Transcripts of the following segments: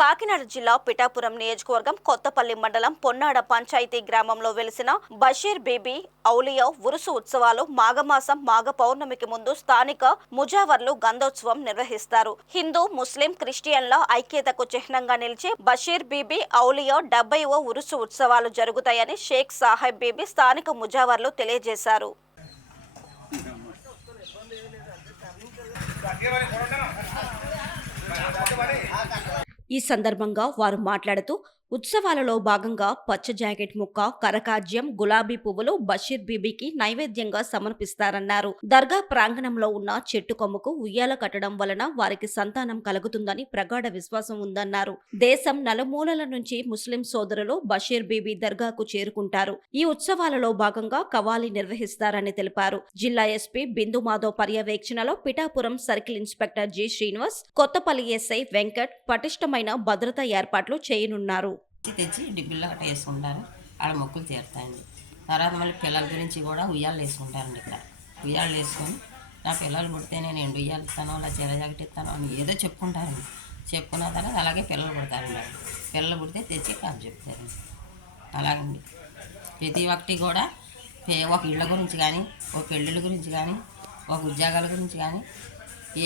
కాకినాడ జిల్లా పిఠాపురం నియోజకవర్గం కొత్తపల్లి మండలం పొన్నాడ పంచాయతీ గ్రామంలో వెలిసిన బషీర్ బీబీ ఔలియా ఉరుసు ఉత్సవాలు మాఘమాసం మాఘ పౌర్ణమికి ముందు స్థానిక ముజావర్లు గంధోత్సవం నిర్వహిస్తారు. హిందూ, ముస్లిం, క్రిస్టియన్ల ఐక్యతకు చిహ్నంగా నిలిచే బషీర్ బీబీ ఔలియా 70వ ఉరుసు ఉత్సవాలు జరుగుతాయని షేక్ సాహెబ్ బీబీ స్థానిక ముజావర్లు తెలియజేశారు. ఈ సందర్భంగా వారు మాట్లాడుతూ ఉత్సవాలలో భాగంగా పచ్చ జాకెట్ ముక్క, కరకాజ్యం, గులాబీ పువ్వులు బషీర్ బీబీకి నైవేద్యంగా సమర్పిస్తారన్నారు. దర్గా ప్రాంగణంలో ఉన్న చెట్టు కొమ్మకు ఉయ్యాల కట్టడం వలన వారికి సంతానం కలుగుతుందని ప్రగాఢ విశ్వాసం ఉందన్నారు. దేశం నలుమూలల నుంచి ముస్లిం సోదరులు బషీర్ బీబీ దర్గాకు చేరుకుంటారు. ఈ ఉత్సవాలలో భాగంగా కవాలి నిర్వహిస్తారని తెలిపారు. జిల్లా ఎస్పీ బిందు మాధవ్ పర్యవేక్షణలో Pithapuram circle inspector G Srinivas, Kothapalli SI Venkat పటిష్టమైన భద్రతా ఏర్పాట్లు చేయనున్నారు. తెచ్చి డిబ్బిల్లో గట్ట వేసుకుంటారు. ఆడ మొక్కులు తీరుతాయండి. తర్వాత మళ్ళీ పిల్లల గురించి కూడా ఉయ్యాలు వేసుకుంటారండి. ఇక్కడ ఉయ్యాలు వేసుకొని నా పిల్లలు పుడితే నేను ఎండు ఉయ్యాలు ఇస్తాను, అలా చీర జాకెట్ ఇస్తాను అని ఏదో చెప్పుకుంటారండి. చెప్పుకున్న తర్వాత అలాగే పిల్లలు పుడతారండి. పిల్లలు పుడితే తెచ్చి కాదు చెప్తారండి. అలాగండి ప్రతి ఒక్కటి కూడా ఒక ఇళ్ళ గురించి కానీ, ఒక పెళ్ళిళ్ళ గురించి కానీ, ఒక ఉద్యోగాల గురించి కానీ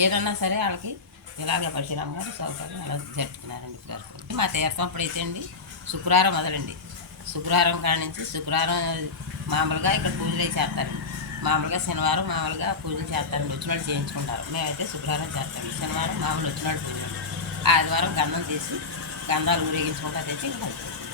ఏదన్నా సరే వాళ్ళకి ఇలాగే పరిశీలన గారు సౌకర్యం అలా జరుపుకున్నారండి. మా తీర్థం అప్పుడైతే అండి శుక్రవారం మొదలండి. శుక్రవారం కాడి నుంచి శుక్రవారం మామూలుగా ఇక్కడ పూజలు చేస్తారండి. మామూలుగా శనివారం మామూలుగా పూజలు చేస్తారండి. వచ్చినోళ్ళు చేయించుకుంటారు. మేమైతే శుక్రవారం చేస్తాము. శనివారం మామూలు వచ్చినోళ్ళు పూజలు. ఆదివారం గంధం తీసి గంధాలు ఊరేగించుకుంటా తెచ్చి